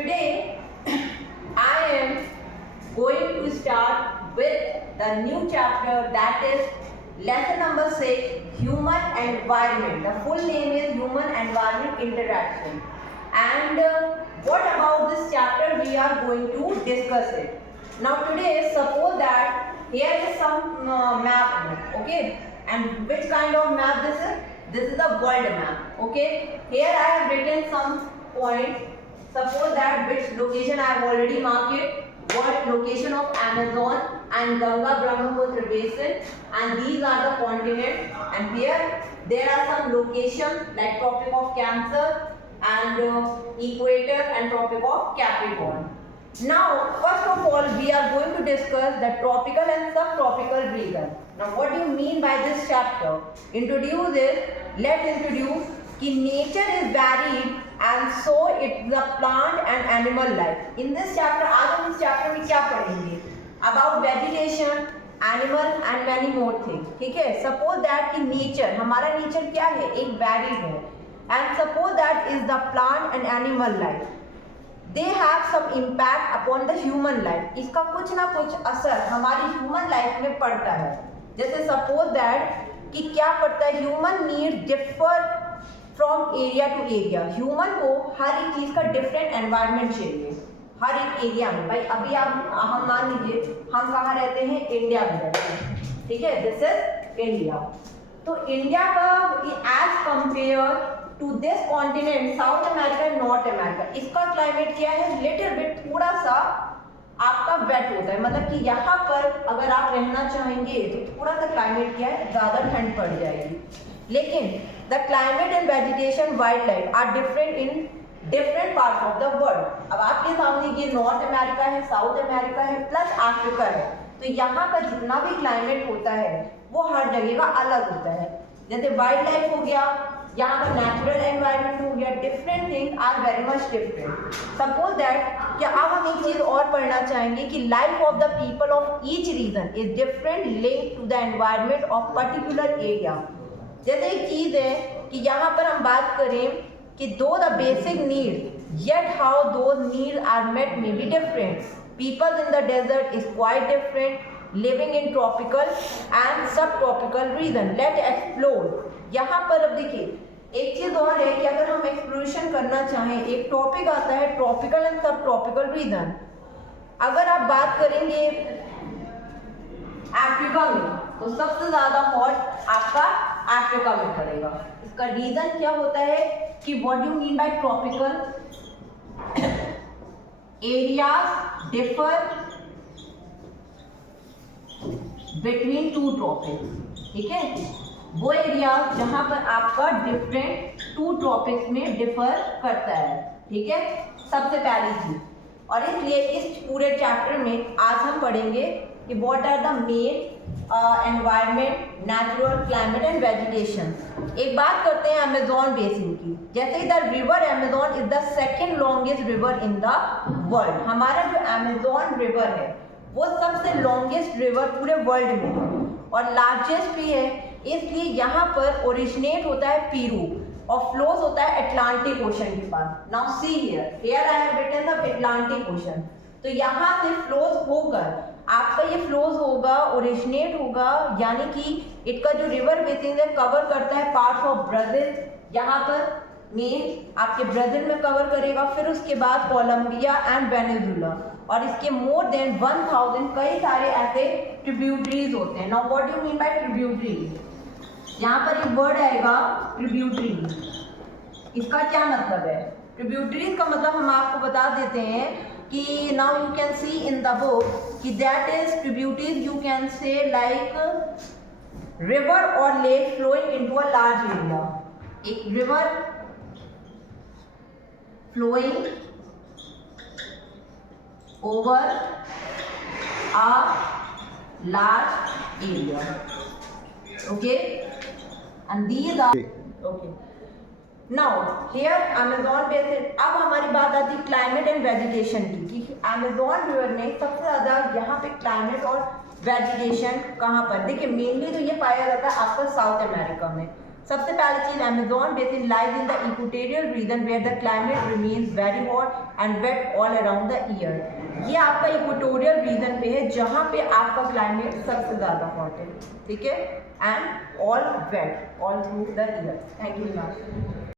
Today I am going to start with the new chapter, that is lesson number 6, human environment. The full name is human environment interaction. And what about this chapter we are going to discuss it. Now today suppose that here is some map, okay, and which kind of map this is? This is the world map, okay. Here I have written some points. Suppose that which location I have already marked it, what location of Amazon and Ganga Brahmaputra basin, and these are the continents, and here there are some locations like Tropic of Cancer and Equator and Tropic of Capricorn. Now first of all we are going to discuss the tropical and subtropical region. Now what do you mean by this chapter? Let's introduce कि nature is varied and so it's the plant and animal life. In this chapter, आज हम इस chapter में क्या पढ़ेंगे? About vegetation, animal and many more things. ठीक है? Suppose that कि nature, हमारा nature क्या है? एक varied है. And suppose that is the plant and animal life. They have some impact upon the human life. इसका कुछ ना कुछ असर हमारी human life में पड़ता है. जैसे suppose that कि क्या पड़ता है? Human needs differ from area to area. Human को हर एक चीज का डिफरेंट एनवायरनमेंट चाहिए हर एक एरिया में. भाई अभी हम मान लीजिए हम कहाँ रहते हैं? इंडिया में रहते हैं, ठीक है. This is India. तो इंडिया का as compared to this continent South America and North America, इसका क्लाइमेट क्या है? लिटिल बिट थोड़ा सा आपका वेट होता है. मतलब कि यहाँ पर अगर आप रहना चाहेंगे तो थोड़ा सा क्लाइमेट क्या है? ज़्यादा ठंड पड़ जाएगी. लेकिन the climate and vegetation wildlife are different in different parts of the world. अब आपके सामने ये नॉर्थ अमेरिका है, साउथ अमेरिका है, प्लस अफ्रीका है. तो यहाँ का जितना भी क्लाइमेट होता है वो हर जगह का अलग होता है. जैसे वाइल्ड लाइफ हो गया, यहाँ का नेचुरल एनवायरनमेंट हो गया, different things are very much different. Suppose that कि अब हम एक चीज़ और पढ़ना चाहेंगे कि life of the people of each region is different link to the environment of particular area. जैसे एक चीज़ है कि यहाँ पर हम बात करें कि though the basic need yet how those need are met may be different. People in the desert is quite different living in tropical and sub tropical region. Let explore. यहाँ पर अब देखिए एक चीज़ और है कि अगर हम एक्सप्लोरेशन करना चाहें, एक टॉपिक आता है tropical and sub tropical reason. अगर आप बात करेंगे अफ्रीका में तो सबसे ज़्यादा हॉट आपका अफ्रीका में पड़ेगा. इसका रीजन क्या होता है कि what do mean by tropical? Areas differ between two tropics. ठीक है, वो एरिया जहां पर आपका डिफरेंट टू ट्रॉपिक्स में डिफर करता है. ठीक है, सबसे पहली चीज. और इसलिए इस पूरे चैप्टर में आज हम पढ़ेंगे कि what are the main environment, natural, climate and vegetation. एक बात करते हैं अमेजोन बेसिन की. जैसे the river Amazon is the second longest river in the world. हमारा जो अमेजोन रिवर है वो सबसे लॉन्गेस्ट रिवर पूरे वर्ल्ड में है और लार्जेस्ट भी है. इसलिए यहाँ पर ओरिजिनेट होता है पेरू और फ्लोज होता है अटलांटिक ओशन के पास. Now see here I have written the Atlantic Ocean. तो यहाँ से फ्लोज होकर आपका ये फ्लोज होगा, ओरिजिनेट होगा, यानी कि इसका जो रिवर बेसिन है कवर करता है पार्ट्स ऑफ ब्राजील. यहाँ पर मेन आपके ब्राजील में कवर करेगा, फिर उसके बाद कोलंबिया एंड वेनेजुला, और इसके मोर देन 1000 कई सारे ऐसे ट्रिब्यूटरीज होते हैं. Now what do mean by tributary? यहाँ पर एक वर्ड आएगा ट्रिब्यूटरी. इसका क्या मतलब है? ट्रिब्यूटरीज का मतलब हम आपको बता देते हैं कि now you can see in the book कि that is tributaries you can say like river और lake flowing into a large area. एक river flowing over a large area. Okay, and these are okay. Now here Amazon basin. अब हमारी बात आती है climate and vegetation की कि Amazon river में सबसे ज़्यादा यहाँ पे क्लाइमेट और वेजिटेशन कहाँ पर? देखिए मेनली तो ये पाया जाता है आपका साउथ अमेरिका में. सबसे पहली चीज, Amazon basin lies in the equatorial region where the climate remains very hot and wet all around the year. ये आपका इक्वेटोरियल रीजन पे है जहाँ पे आपका क्लाइमेट सबसे ज़्यादा हॉट है, ठीक है, and all wet all through the year. Thank you.